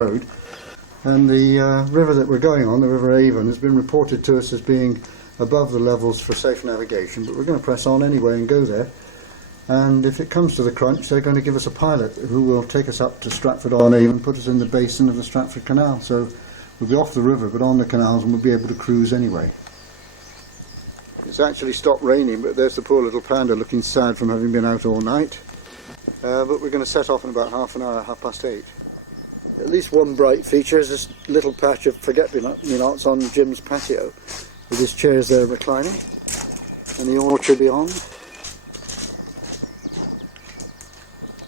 road. And the river that we're going on, the River Avon, has been reported to us as being above the levels for safe navigation, but we're going to press on anyway and go there. And if it comes to the crunch, they're going to give us a pilot who will take us up to Stratford-on-Avon and put us in the basin of the Stratford Canal. So we'll be off the river but on the canals, and we'll be able to cruise anyway. It's actually stopped raining, but there's the poor little panda looking sad from having been out all night. But we're going to set off in about half an hour, 8:30. At least one bright feature is this little patch of forget-me-nots on Jim's patio, with his chairs there reclining, and the orchard beyond.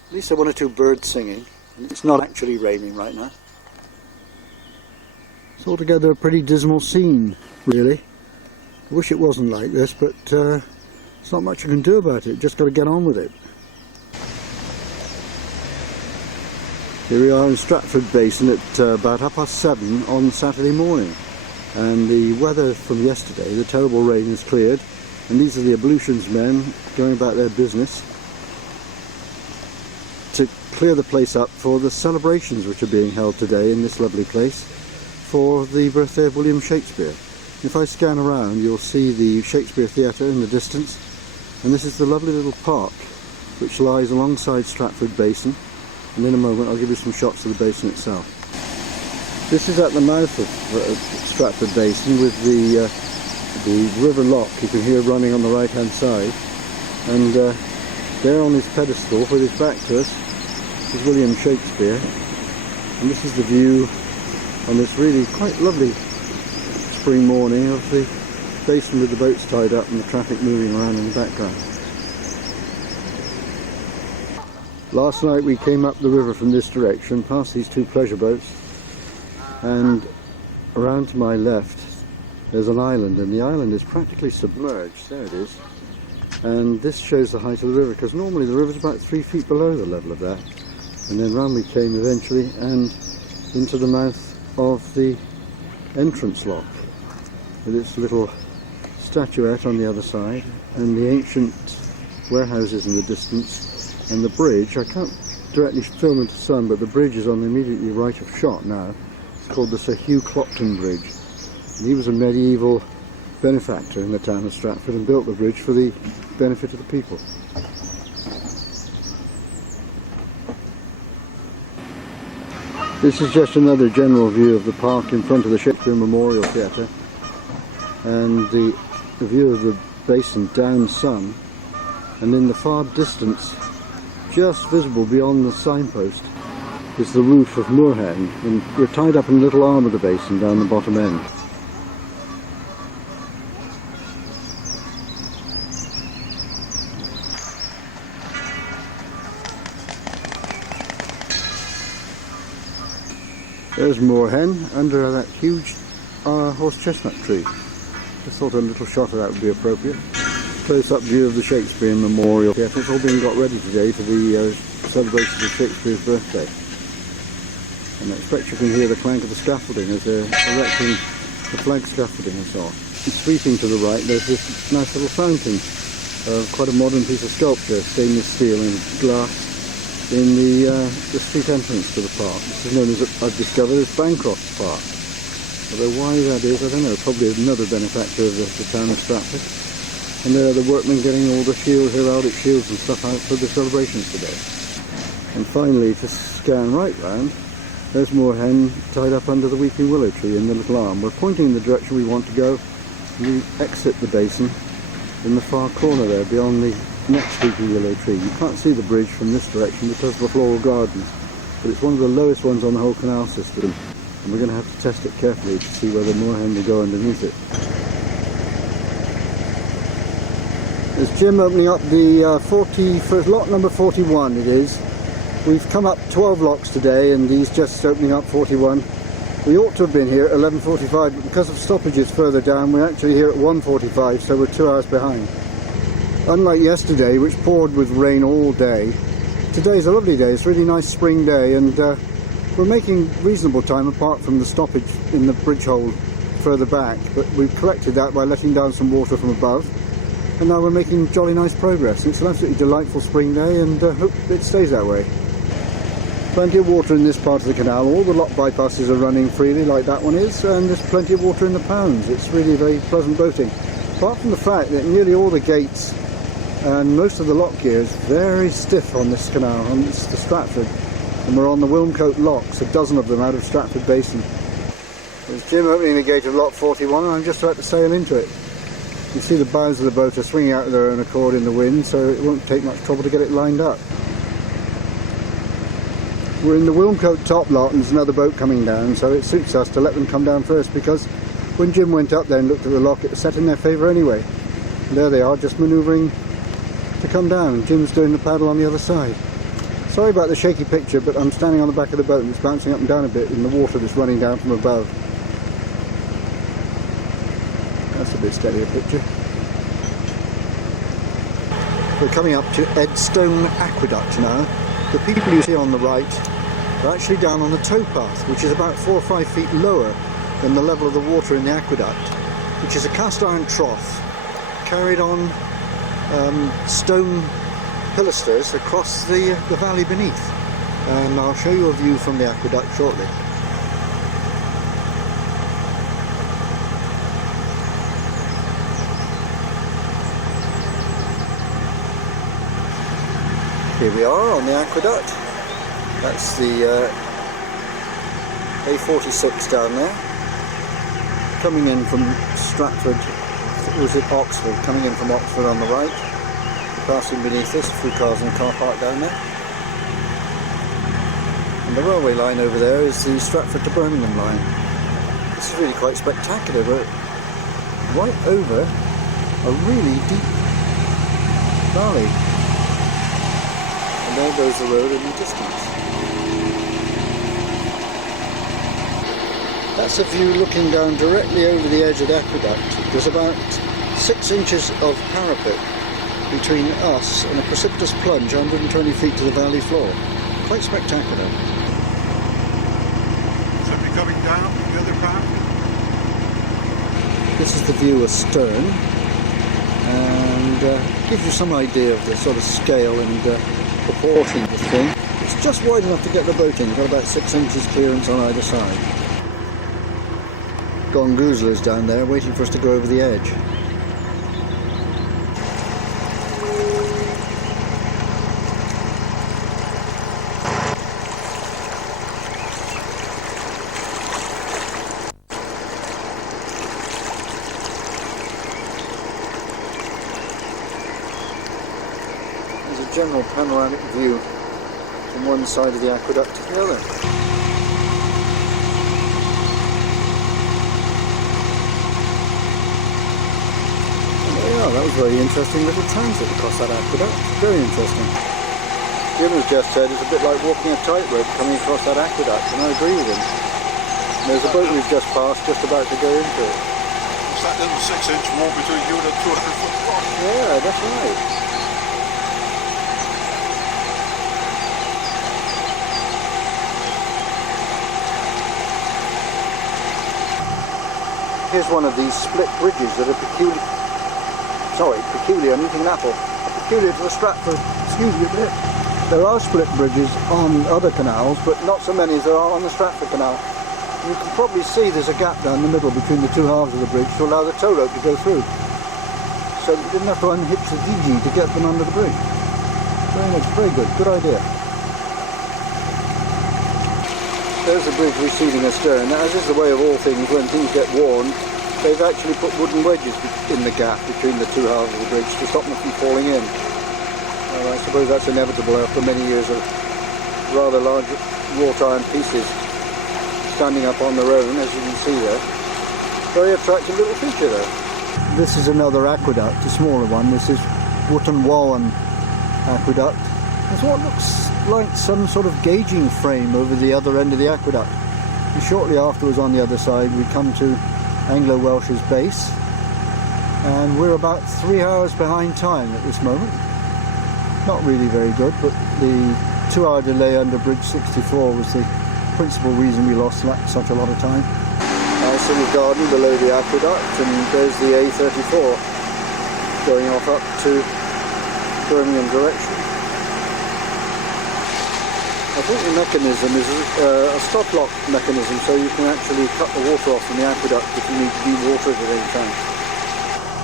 At least there are one or two birds singing, and it's not actually raining right now. It's altogether a pretty dismal scene, really. I wish it wasn't like this, but there's not much you can do about it, just got to get on with it. Here we are in Stratford Basin at about 7:30 on Saturday morning, and the weather from yesterday, the terrible rain, has cleared, and these are the ablutions men going about their business to clear the place up for the celebrations which are being held today in this lovely place for the birthday of William Shakespeare. If I scan around, you'll see the Shakespeare Theatre in the distance, and this is the lovely little park which lies alongside Stratford Basin. And in a moment I'll give you some shots of the basin itself. This is at the mouth of Stratford Basin with the river lock you can hear running on the right hand side, and there on his pedestal with his back to us is William Shakespeare, and this is the view on this really quite lovely spring morning of the basin with the boats tied up and the traffic moving around in the background. Last night we came up the river from this direction, past these two pleasure boats, and around to my left there's an island, and the island is practically submerged. There it is. And this shows the height of the river, because normally the river's about 3 feet below the level of that. And then round we came eventually and into the mouth of the entrance lock, with its little statuette on the other side, and the ancient warehouses in the distance. And the bridge, I can't directly film into sun, but the bridge is on the immediately right of shot now. It's called the Sir Hugh Clopton Bridge. And he was a medieval benefactor in the town of Stratford and built the bridge for the benefit of the people. This is just another general view of the park in front of the Shakespeare Memorial Theatre, and the view of the basin down some, and in the far distance, just visible beyond the signpost, is the roof of Moorhen, and we're tied up in a little arm of the basin down the bottom end. There's Moorhen under that huge horse chestnut tree. Just thought a little shot of that would be appropriate. Close-up view of the Shakespeare Memorial Theatre. It's all being got ready today for the celebration of Shakespeare's birthday. And I expect you can hear the clank of the scaffolding as they're erecting the flag scaffolding and so on. And sweeping to the right there's this nice little fountain, quite a modern piece of sculpture, stainless steel and glass, in the street entrance to the park. This is known as, I've discovered, as Bancroft's Park. Although why that is, I don't know, probably another benefactor of the town of Stratford. And there are the workmen getting all the heraldic shields and stuff out for the celebrations today. And finally, to scan right round, there's Moorhen tied up under the weeping willow tree in the little arm. We're pointing in the direction we want to go, and we exit the basin in the far corner there, beyond the next weeping willow tree. You can't see the bridge from this direction because of the floral gardens, but it's one of the lowest ones on the whole canal system, and we're going to have to test it carefully to see whether Moorhen will go underneath it. There's Jim opening up the for lot number 41 it is. We've come up 12 locks today, and he's just opening up 41. We ought to have been here at 11:45, but because of stoppages further down, we're actually here at 1:45, so we're 2 hours behind. Unlike yesterday, which poured with rain all day, today's a lovely day. It's a really nice spring day, and we're making reasonable time apart from the stoppage in the bridge hole further back, but we've corrected that by letting down some water from above. And now we're making jolly nice progress. It's an absolutely delightful spring day, and hope it stays that way. Plenty of water in this part of the canal. All the lock bypasses are running freely like that one is, and there's plenty of water in the pounds. It's really very pleasant boating. Apart from the fact that nearly all the gates and most of the lock gear is very stiff on this canal, and it's the Stratford. And we're on the Wilmcote locks, a dozen of them out of Stratford Basin. There's Jim opening the gate of lock 41 and I'm just about to sail into it. You can see the bows of the boat are swinging out of their own accord in the wind, so it won't take much trouble to get it lined up. We're in the Wilmcote top lot and there's another boat coming down, so it suits us to let them come down first, because when Jim went up there and looked at the lock, it was set in their favour anyway. And there they are, just manoeuvring to come down. Jim's doing the paddle on the other side. Sorry about the shaky picture, but I'm standing on the back of the boat and it's bouncing up and down a bit in the water that's running down from above. That's a bit steadier picture. We're coming up to Edstone Aqueduct now. The people you see on the right are actually down on the towpath, which is about 4 or 5 feet lower than the level of the water in the aqueduct, which is a cast iron trough carried on stone pilasters across the valley beneath. And I'll show you a view from the aqueduct shortly. Here we are on the aqueduct. That's the A46 down there, coming in from Stratford. Was it Oxford? Coming in from Oxford on the right, passing beneath us, a few cars in the car park down there. And the railway line over there is the Stratford to Birmingham line. This is really quite spectacular. We're right over a really deep valley. And there goes the road in the distance. That's a view looking down directly over the edge of the aqueduct. There's about 6 inches of parapet between us and a precipitous plunge 120 feet to the valley floor. Quite spectacular. Somebody coming down the other path? This is the view astern, and gives you some idea of the sort of scale and proportion of the thing. It's just wide enough to get the boat in. You've got about 6 inches clearance on either side. Gongoozlers down there waiting for us to go over the edge. There's a general panoramic view from one side of the aqueduct to the other. That was very interesting little transit across that aqueduct. Very interesting. Jim has just said it's a bit like walking a tightrope coming across that aqueduct, and I agree with him. And there's a boat we've just passed, just about to go into it. It's that little 6-inch wall between you and a 200-foot rock. Yeah, that's right. Here's one of these split bridges that are peculiar, I'm eating an apple, peculiar to the Stratford, excuse me a bit. There are split bridges on other canals, but not so many as there are on the Stratford Canal. You can probably see there's a gap down the middle between the two halves of the bridge to allow the tow rope to go through. So you didn't have to unhitch the DG to get them under the bridge. Very good, good idea. There's the bridge receding astern. Now, as is the way of all things, when things get worn, they've actually put wooden wedges in the gap between the two halves of the bridge to stop them from falling in. Well, I suppose that's inevitable after many years of rather large wrought iron pieces standing up on their own, as you can see there. Very attractive little feature though. This is another aqueduct, a smaller one. This is Wootton Wallen Aqueduct. It's what looks like some sort of gauging frame over the other end of the aqueduct. And shortly afterwards on the other side we come to Anglo-Welsh's base, and we're about 3 hours behind time at this moment. Not really very good, but the 2-hour delay under Bridge 64 was the principal reason we lost such a lot of time. Nice little garden below the aqueduct, and there's the A34 going off up to Birmingham direction. I think the mechanism is a stop lock mechanism, so you can actually cut the water off from the aqueduct if you need to de-water it at any time.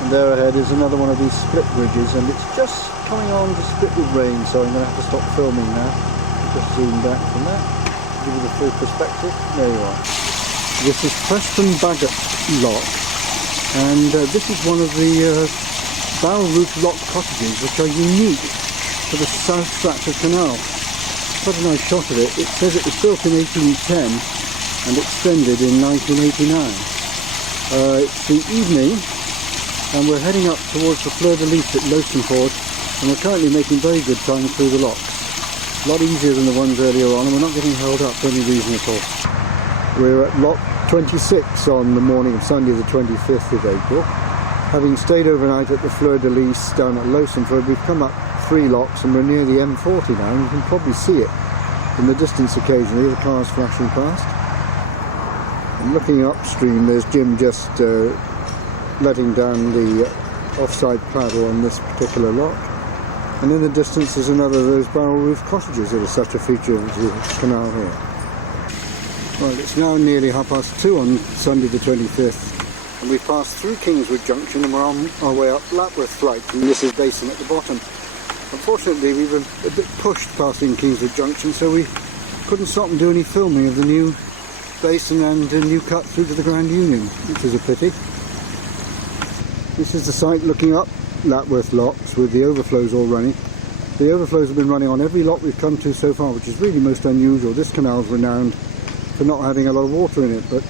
And there ahead is another one of these split bridges, and it's just coming on to split with rain, so I'm going to have to stop filming now. Just zoom back from that, give you the full perspective. There you are. This is Preston Bagot Lock, and this is one of the barrel roof lock cottages which are unique to the South Stratford Canal. Quite a nice shot of it. It says it was built in 1810 and extended in 1989. It's the evening, and we're heading up towards the Fleur de Lis at Lowsonford, and we're currently making very good time through the locks. A lot easier than the ones earlier on, and we're not getting held up for any reason at all. We're at lock 26 on the morning of Sunday the 25th of April. Having stayed overnight at the Fleur de Lis down at Lowsonford, we've come up 3 locks and we're near the M40 now, and you can probably see it in the distance occasionally, the cars flashing past. And looking upstream, there's Jim just letting down the offside paddle on this particular lock. And in the distance there's another of those barrel roof cottages that are such a feature of the canal here. Well, it's now nearly 2:30 on Sunday the 25th, and we've passed through Kingswood Junction and we're on our way up Lapworth Flight, and this is Basin at the bottom. Unfortunately, we were a bit pushed passing Kingswood Junction, so we couldn't stop and do any filming of the new basin and the new cut through to the Grand Union, which is a pity. This is the site looking up Lapworth locks with the overflows all running. The overflows have been running on every lock we've come to so far, which is really most unusual. This canal is renowned for not having a lot of water in it, but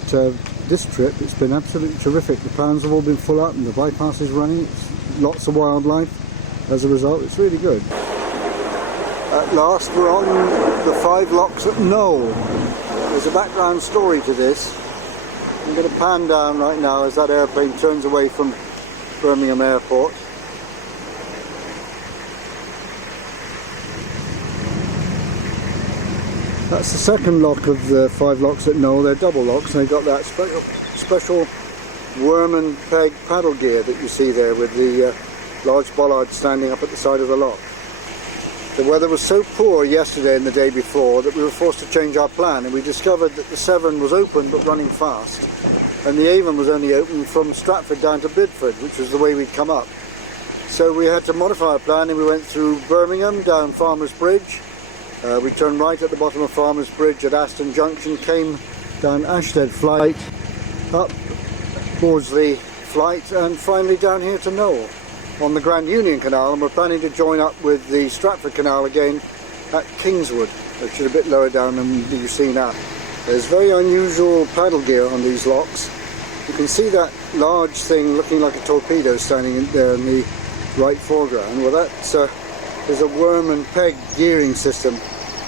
this trip it's been absolutely terrific. The pans have all been full up and the bypass is running. It's lots of wildlife as a result. It's really good. At last we're on the 5 locks at Knoll. There's a background story to this. I'm going to pan down right now as that airplane turns away from Birmingham Airport. That's the second lock of the 5 locks at Knoll. They're double locks, and they've got that special worm and peg paddle gear that you see there with the large bollard standing up at the side of the lock. The weather was so poor yesterday and the day before that we were forced to change our plan, and we discovered that the Severn was open but running fast, and the Avon was only open from Stratford down to Bidford, which was the way we'd come up. So we had to modify our plan, and we went through Birmingham, down Farmers Bridge. We turned right at the bottom of Farmers Bridge at Aston Junction, came down Ashstead Flight, up towards the Flight, and finally down here to Knoll on the Grand Union Canal, and we're planning to join up with the Stratford Canal again at Kingswood, which is a bit lower down than you see now. There's very unusual paddle gear on these locks. You can see that large thing looking like a torpedo standing in there in the right foreground. Well, that's there's a worm and peg gearing system.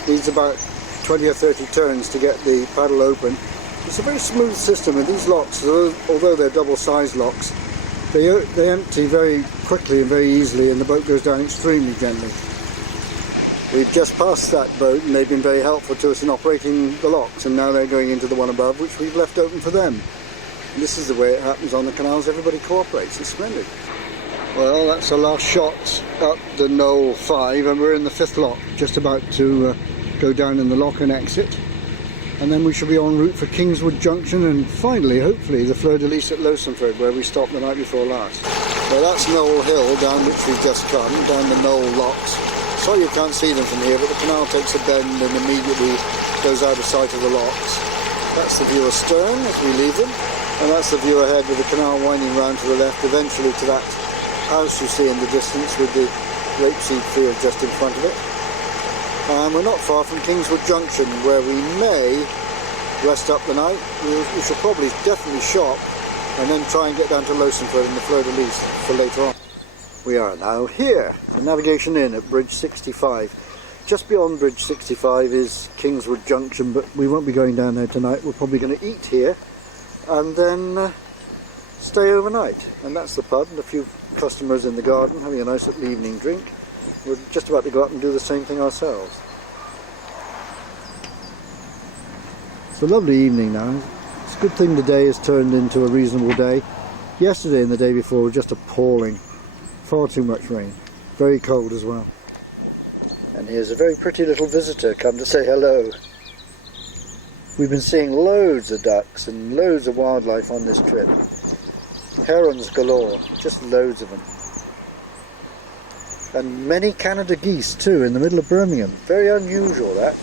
Needs about 20 or 30 turns to get the paddle open. It's a very smooth system, and these locks, although they're double-sized locks, they empty very quickly and very easily, and the boat goes down extremely gently. We've just passed that boat, and they've been very helpful to us in operating the locks, and now they're going into the one above, which we've left open for them. And this is the way it happens on the canals. Everybody cooperates. It's splendid. Well, that's the last shot up the Knoll 5, and we're in the 5th lock, just about to go down in the lock and exit, and then we shall be en route for Kingswood Junction, and finally, hopefully, the Fleur de Lis at Lowsonford, where we stopped the night before last. Well, that's Knoll Hill, down which we've just come, down the Knoll locks. Sorry you can't see them from here, but the canal takes a bend and immediately goes out of sight of the locks. That's the view astern as we leave them, and that's the view ahead with the canal winding round to the left, eventually to that house you see in the distance with the rapeseed field just in front of it. And we're not far from Kingswood Junction, where we may rest up the night. We should probably definitely shop and then try and get down to Lowsonford and the Fleur de Lis for later on. We are now here, the Navigation Inn at Bridge 65. Just beyond Bridge 65 is Kingswood Junction, but we won't be going down there tonight. We're probably going to eat here and then stay overnight. And that's the pub, and a few customers in the garden having a nice little evening drink. We're just about to go up and do the same thing ourselves. It's a lovely evening now. It's a good thing the day has turned into a reasonable day. Yesterday and the day before were just appalling. Far too much rain. Very cold as well. And here's a very pretty little visitor come to say hello. We've been seeing loads of ducks and loads of wildlife on this trip. Herons galore, just loads of them. And many Canada geese too in the middle of Birmingham. Very unusual that.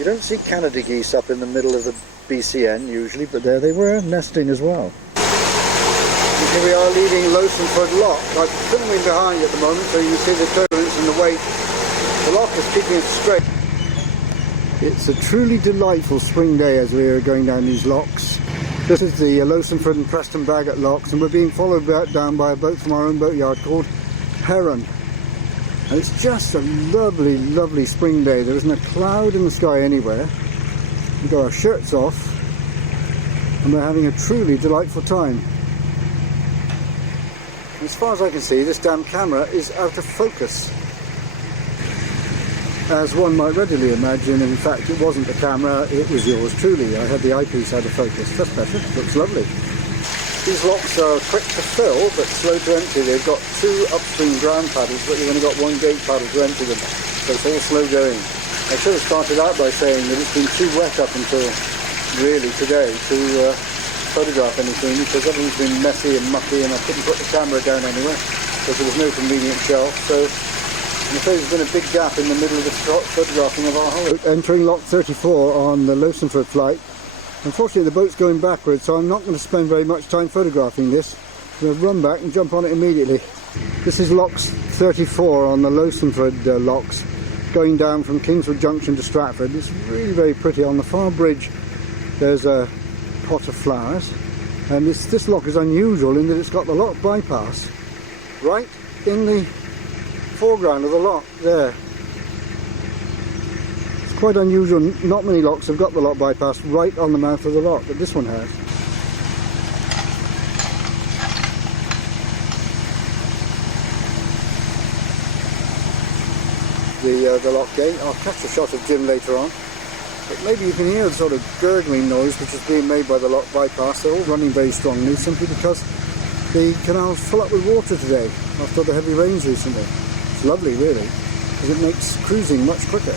You don't see Canada geese up in the middle of the BCN usually, but there they were, nesting as well. And here we are leaving Lowsonford Lock. I'm filming behind you at the moment so you can see the turbulence and the weight. The lock is keeping it straight. It's a truly delightful spring day as we are going down these locks. This is the Lowsonford and Preston Bagot locks, and we're being followed down by a boat from our own boatyard called Heron. And it's just a lovely, lovely spring day. There isn't a cloud in the sky anywhere. We've got our shirts off and we're having a truly delightful time. As far as I can see, this damn camera is out of focus. As one might readily imagine, in fact it wasn't the camera, it was yours truly. I had the eyepiece out of focus. That's better, looks lovely. These locks are quick to fill but slow to empty. They've got 2 upstream ground paddles, but you've only got 1 gate paddle to empty them, so it's all slow going. I should have started out by saying that it's been too wet up until really today to photograph anything, because everything's been messy and mucky and I couldn't put the camera down anywhere because there was no convenient shelf. So I'm afraid there's been a big gap in the middle of the photographing of our holiday. Entering lock 34 on the Lowsonford flight. Unfortunately the boat's going backwards, so I'm not going to spend very much time photographing this. I'm going to run back and jump on it immediately. This is lock 34 on the Lowsonford locks, going down from Kingswood Junction to Stratford. It's really very pretty. On the far bridge there's a pot of flowers, and this lock is unusual in that it's got the lock bypass right in the foreground of the lock there. It's quite unusual. Not many locks have got the lock bypass right on the mouth of the lock, but this one has. The lock gate. I'll catch a shot of Jim later on, but maybe you can hear the sort of gurgling noise which is being made by the lock bypass. They're all running very strongly simply because the canal's full up with water today after the heavy rains recently. It's lovely really, because it makes cruising much quicker.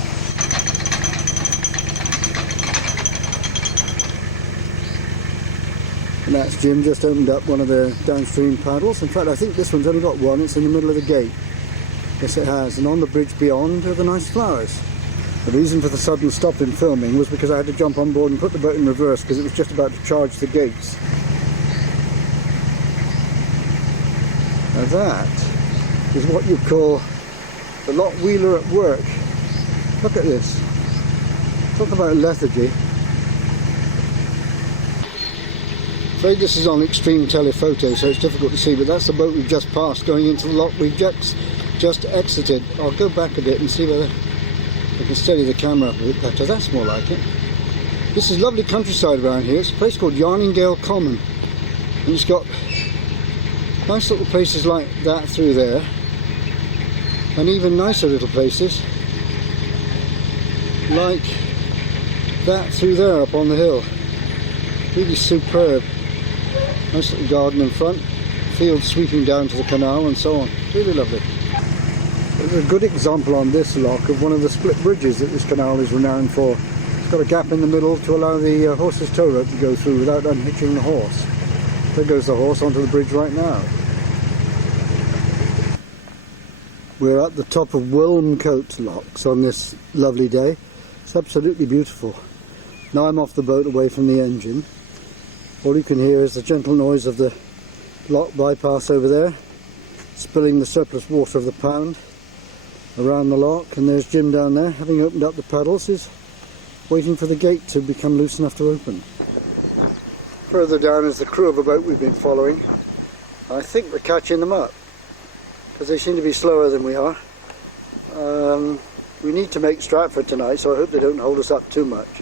And that's Jim just opened up one of the downstream paddles. In fact I think this one's only got one, it's in the middle of the gate. Yes it has, and on the bridge beyond are the nice flowers. The reason for the sudden stop in filming was because I had to jump on board and put the boat in reverse because it was just about to charge the gates. Now that is what you call the lot wheeler at work. Look at this. Talk about lethargy. I'm afraid this is on extreme telephoto so it's difficult to see, but that's the boat we've just passed going into the lock we've just exited. I'll go back a bit and see whether I can steady the camera up a bit better. That's more like it. This is lovely countryside around here. It's a place called Yarningale Common, and it's got nice little places like that through there, and even nicer little places like that through there up on the hill. Really superb. Nice little garden in front, fields sweeping down to the canal and so on. Really lovely. There's a good example on this lock of one of the split bridges that this canal is renowned for. It's got a gap in the middle to allow the horse's tow rope to go through without unhitching the horse. There goes the horse onto the bridge right now. We're at the top of Wilmcote locks on this lovely day. It's absolutely beautiful. Now I'm off the boat away from the engine. All you can hear is the gentle noise of the lock bypass over there, spilling the surplus water of the pound around the lock, and there's Jim down there, having opened up the paddles, is waiting for the gate to become loose enough to open. Further down is the crew of a boat we've been following. I think we're catching them up, because they seem to be slower than we are. We need to make Stratford tonight, so I hope they don't hold us up too much.